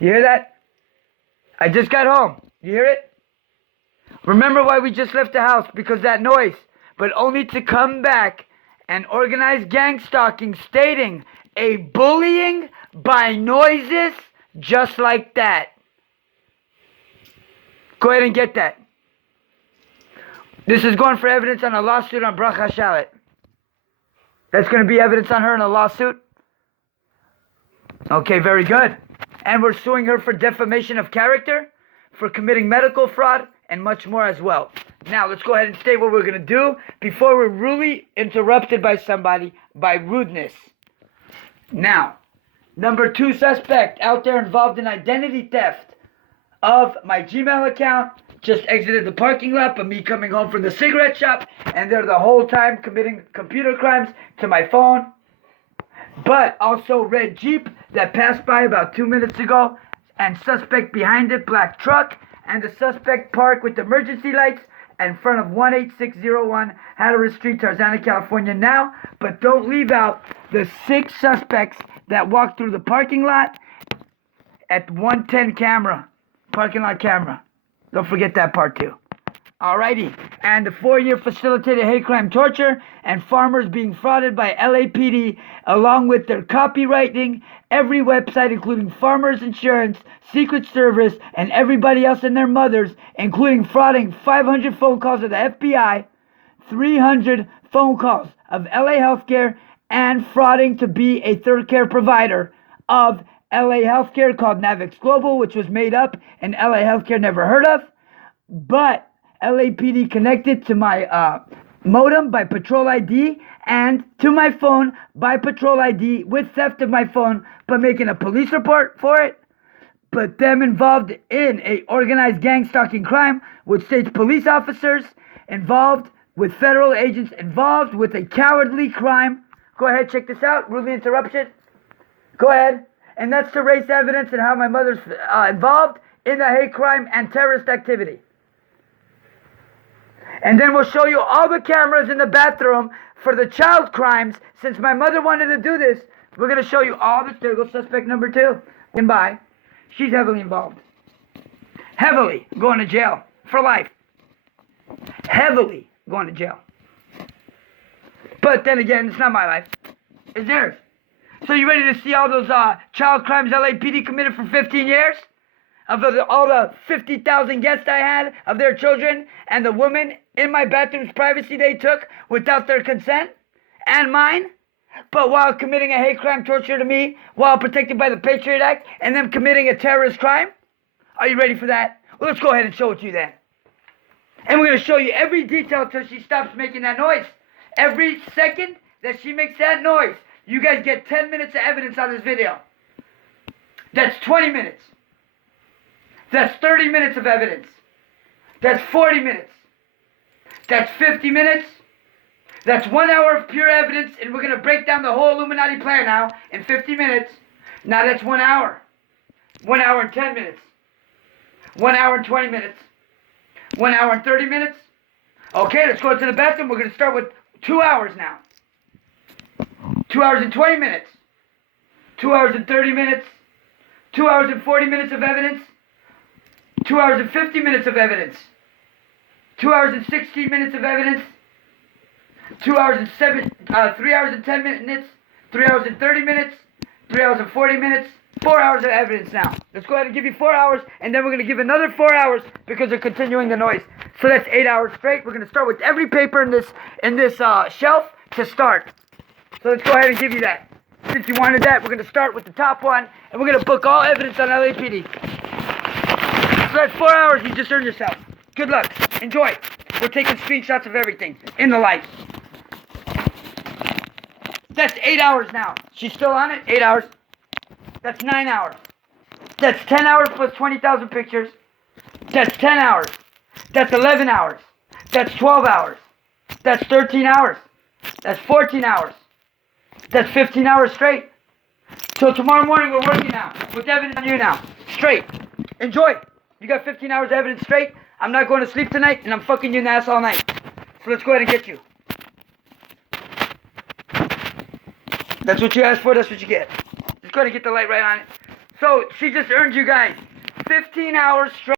You hear that? I just got home. You hear it? Remember why we just left the house? Because that noise. But only to come back and organize gang stalking stating a bullying by noises just like that. Go ahead and get that. This is going for evidence on a lawsuit on Bracha Shalit. That's going to be evidence on her in a lawsuit? Okay, very good. And we're suing her for defamation of character, for committing medical fraud, and much more as well. Now, let's go ahead and state what we're going to do before we're really interrupted by somebody by rudeness. Now, number 2 suspect out there involved in identity theft of my Gmail account just exited the parking lot of me coming home from the cigarette shop, and they're the whole time committing computer crimes to my phone. But also red Jeep that passed by about 2 minutes ago, and suspect behind it, black truck, and the suspect parked with emergency lights in front of 18601 Hatteras Street, Tarzana, California now. But don't leave out the 6 suspects that walked through the parking lot at 110 camera, parking lot camera. Don't forget that part too. Alrighty, and the 4-year facilitated hate crime torture and farmers being frauded by LAPD along with their copywriting, every website including Farmers Insurance, Secret Service, and everybody else and their mothers, including frauding 500 phone calls of the FBI, 300 phone calls of LA Healthcare, and frauding to be a third care provider of LA Healthcare called Navix Global, which was made up and LA Healthcare never heard of, but LAPD connected to my modem by Patrol ID and to my phone by Patrol ID with theft of my phone by making a police report for it. But them involved in a organized gang stalking crime with state police officers involved with federal agents involved with a cowardly crime. Go ahead, check this out. Rudely interruption. Go ahead. And that's to race evidence and how my mother's involved in the hate crime and terrorist activity. And then we'll show you all the cameras in the bathroom for the child crimes. Since my mother wanted to do this, we're going to show you all the... There goes suspect number 2. And by. She's heavily involved. Heavily going to jail for life. Heavily going to jail. But then again, it's not my life. It's theirs. So you ready to see all those child crimes LAPD committed for 15 years? Of all the 50,000 guests I had of their children and the women in my bathroom's privacy they took without their consent and mine, but while committing a hate crime torture to me, while protected by the Patriot Act, and them committing a terrorist crime? Are you ready for that? Well, let's go ahead and show it to you then. And we're going to show you every detail until she stops making that noise. Every second that she makes that noise, you guys get 10 minutes of evidence on this video. That's 20 minutes. That's 30 minutes of evidence. That's 40 minutes. That's 50 minutes. That's 1 hour of pure evidence, and we're going to break down the whole Illuminati plan now in 50 minutes. Now that's 1 hour. 1 hour and 10 minutes. 1 hour and 20 minutes. 1 hour and 30 minutes. Okay, let's go to the bathroom. We're going to start with 2 hours now. 2 hours and 20 minutes. 2 hours and 30 minutes. 2 hours and 40 minutes of evidence. 2 hours and 50 minutes of evidence. 2 hours and 16 minutes of evidence. 3 hours and 10 minutes. 3 hours and 30 minutes. 3 hours and 40 minutes. 4 hours of evidence now. Let's go ahead and give you 4 hours, and then we're going to give another 4 hours because they're continuing the noise. So that's 8 hours straight. We're going to start with every paper in this shelf to start. So let's go ahead and give you that. Since you wanted that, we're going to start with the top one, and we're going to book all evidence on LAPD. So that's 4 hours you just earned yourself. Good luck. Enjoy. We're taking screenshots of everything in the light. That's 8 hours now. She's still on it? 8 hours. That's 9 hours. That's 10 hours plus 20,000 pictures. That's 10 hours. That's 11 hours. That's 12 hours. That's 13 hours. That's 14 hours. That's 15 hours straight. So tomorrow morning we're working now. With evidence on you now. Straight. Enjoy. You got 15 hours of evidence straight. I'm not going to sleep tonight, and I'm fucking you in the ass all night. So let's go ahead and get you. That's what you asked for, that's what you get. Just go ahead and get the light right on it. So she just earned you guys 15 hours straight.